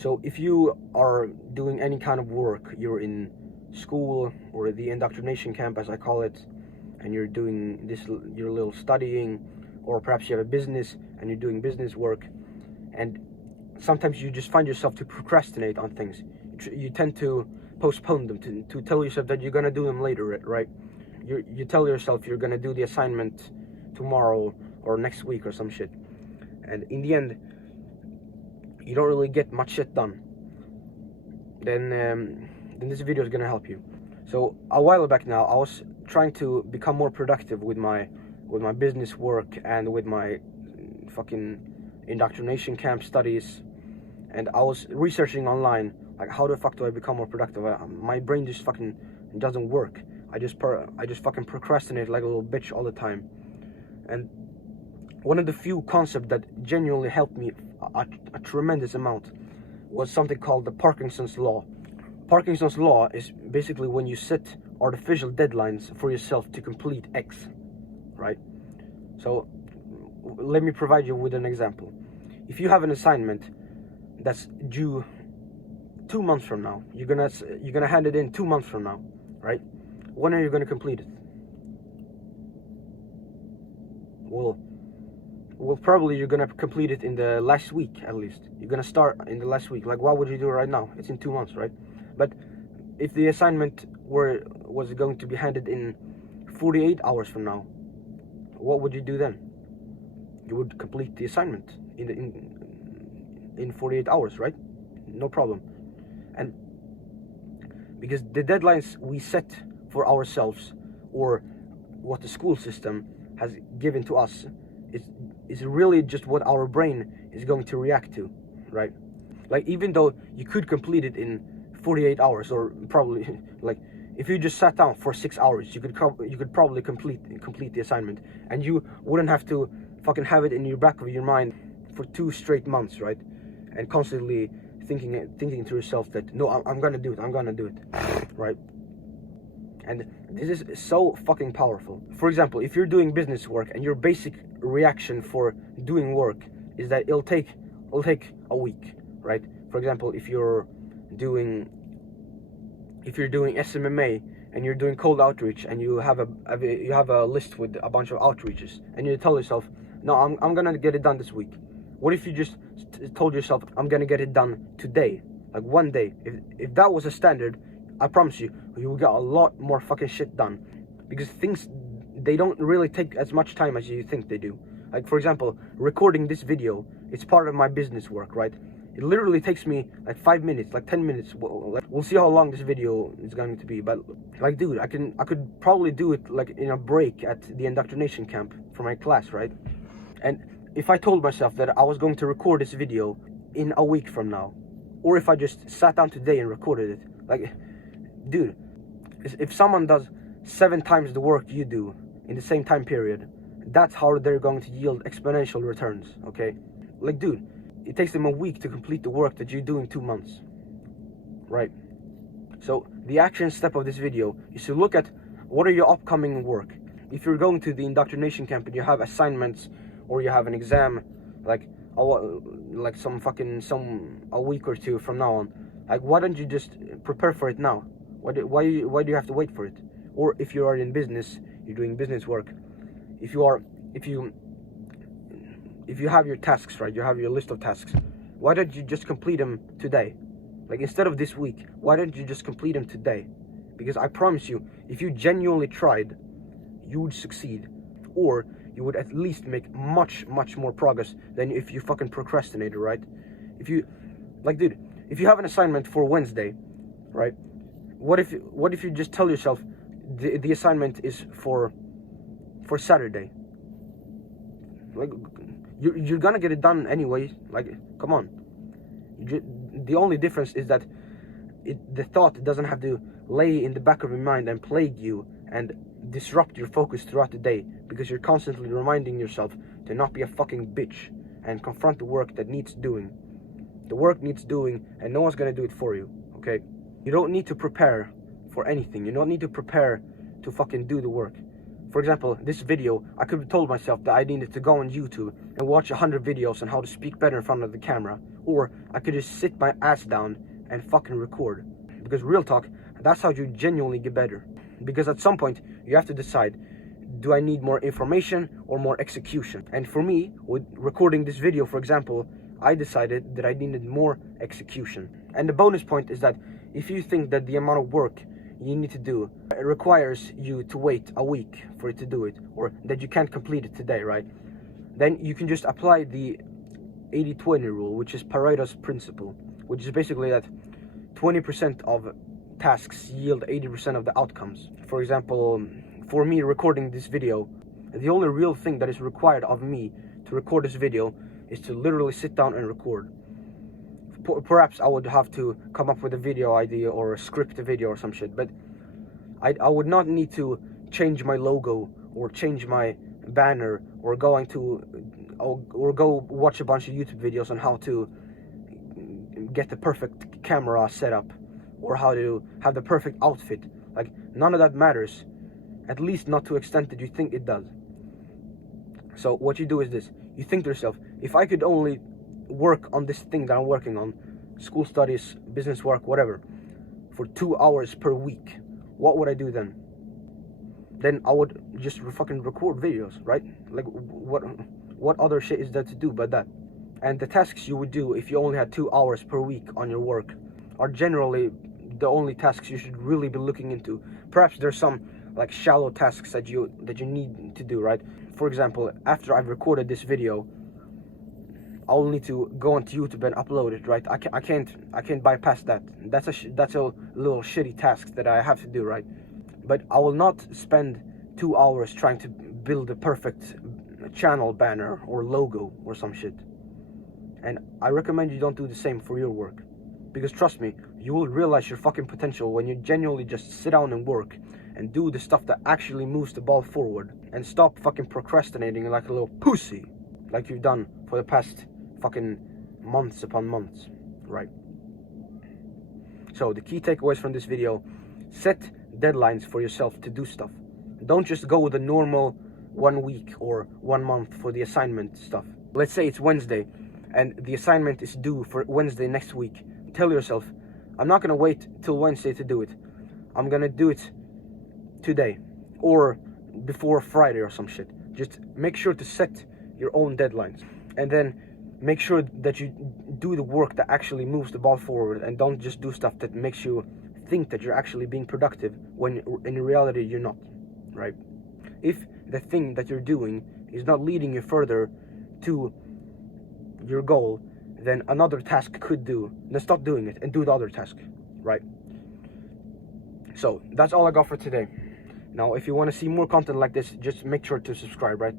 So if you are doing any kind of work, you're in school or the indoctrination camp as I call it, and you're doing this, your little studying, or perhaps you have a business and you're doing business work, and sometimes you just find yourself to procrastinate on things. You tend to postpone them, to tell yourself that you're gonna do them later, right? You tell yourself you're gonna do the assignment tomorrow or next week or some shit, and in the end you don't really get much shit done. Then this video is gonna help you. So a while back now, I was trying to become more productive with my business work and with my fucking indoctrination camp studies, and I was researching online, like, how the fuck do I become more productive? My brain just fucking doesn't work. I just fucking procrastinate like a little bitch all the time. And one of the few concepts that genuinely helped me a tremendous amount was something called the Parkinson's law. Parkinson's law is basically when you set artificial deadlines for yourself to complete X, right? So let me provide you with an example. If you have an assignment that's due 2 months from now, you're gonna hand it in 2 months from now, right? When are you gonna complete it? Well, probably you're gonna complete it in the last week at least. You're gonna start in the last week. Like, why would you do it right now? It's in 2 months, right? But if the assignment was going to be handed in 48 hours from now, what would you do then? You would complete the assignment in 48 hours, right? No problem. And because the deadlines we set for ourselves, or what the school system has given to us, is really just what our brain is going to react to, right? Like, even though you could complete it in 48 hours, or probably, like, if you just sat down for 6 hours, you could probably complete the assignment, and you wouldn't have to fucking have it in your back of your mind for 2 straight months, right? And constantly thinking to yourself that, no, I'm gonna do it, right? And this is so fucking powerful. For example, if you're doing business work and your basic reaction for doing work is that it'll take a week, right? For example, if you're doing SMMA and you're doing cold outreach, and you have a list with a bunch of outreaches, and you tell yourself, no, I'm gonna get it done this week. What if you just told yourself, I'm gonna get it done today, like one day? If that was a standard, I promise you will get a lot more fucking shit done, because things, they don't really take as much time as you think they do. Like, for example, recording this video, it's part of my business work, right? It literally takes me like 5 minutes, like 10 minutes. We'll see how long this video is going to be, but like, dude, I could probably do it like in a break at the indoctrination camp for my class, right? And if I told myself that I was going to record this video in a week from now, or if I just sat down today and recorded it, like, dude, if someone does 7 times the work you do in the same time period, that's how they're going to yield exponential returns, okay? Like, dude, it takes them a week to complete the work that you do in 2 months, right? So the action step of this video is to look at what are your upcoming work. If you're going to the indoctrination camp and you have assignments, or you have an exam, like a week or 2 from now on, like, why don't you just prepare for it now? Why do you have to wait for it? Or if you are in business, you're doing business work, if you have your tasks, right, you have your list of tasks, why don't you just complete them today? Like, instead of this week, why don't you just complete them today? Because I promise you, if you genuinely tried, you would succeed, or you would at least make much more progress than if you fucking procrastinated, right? If you, like, dude, if you have an assignment for Wednesday, right, what if you just tell yourself the assignment is for Saturday? Like, you're gonna get it done anyway. Like, come on. The only difference is that the thought doesn't have to lay in the back of your mind and plague you and disrupt your focus throughout the day, because you're constantly reminding yourself to not be a fucking bitch and confront the work that needs doing. The work needs doing, and no one's gonna do it for you, okay? You don't need to prepare for anything. You don't need to prepare to fucking do the work. For example, this video, I could have told myself that I needed to go on YouTube and watch 100 videos on how to speak better in front of the camera, or I could just sit my ass down and fucking record. Because real talk, that's how you genuinely get better. Because at some point, you have to decide, do I need more information or more execution? And for me, with recording this video, for example, I decided that I needed more execution. And the bonus point is that if you think that the amount of work you need to do, it requires you to wait a week for it to do it, or that you can't complete it today, right? Then you can just apply the 80-20 rule, which is Pareto's principle, which is basically that 20% of tasks yield 80% of the outcomes. For example, for me recording this video, the only real thing that is required of me to record this video is to literally sit down and record. Perhaps I would have to come up with a video idea or script a video or some shit, but I would not need to change my logo or change my banner or go watch a bunch of YouTube videos on how to get the perfect camera setup or how to have the perfect outfit. Like, none of that matters, at least not to the extent that you think it does. So what you do is this: you think to yourself, if I could only work on this thing that I'm working on, school studies, business work, whatever, for 2 hours per week, what would I do then? Then I would just fucking record videos, right? Like, what other shit is there to do but that? And the tasks you would do if you only had 2 hours per week on your work are generally the only tasks you should really be looking into. Perhaps there's some like shallow tasks that you need to do, right? For example, after I've recorded this video, I'll need to go onto YouTube and upload it, right? I can't bypass that. That's a little shitty task that I have to do, right? But I will not spend 2 hours trying to build a perfect channel banner or logo or some shit. And I recommend you don't do the same for your work. Because trust me, you will realize your fucking potential when you genuinely just sit down and work and do the stuff that actually moves the ball forward, and stop fucking procrastinating like a little pussy like you've done for the past fucking months upon months, right? So the key takeaways from this video: set deadlines for yourself to do stuff. Don't just go with the normal 1 week or 1 month for the assignment stuff. Let's say it's Wednesday and the assignment is due for Wednesday next week. Tell yourself, I'm not gonna wait till Wednesday to do it. I'm gonna do it today or before Friday or some shit. Just make sure to set your own deadlines, and then make sure that you do the work that actually moves the ball forward, and don't just do stuff that makes you think that you're actually being productive when in reality you're not, right? If the thing that you're doing is not leading you further to your goal, then another task could do. Then stop doing it and do the other task, right? So that's all I got for today. Now, if you want to see more content like this, just make sure to subscribe, right?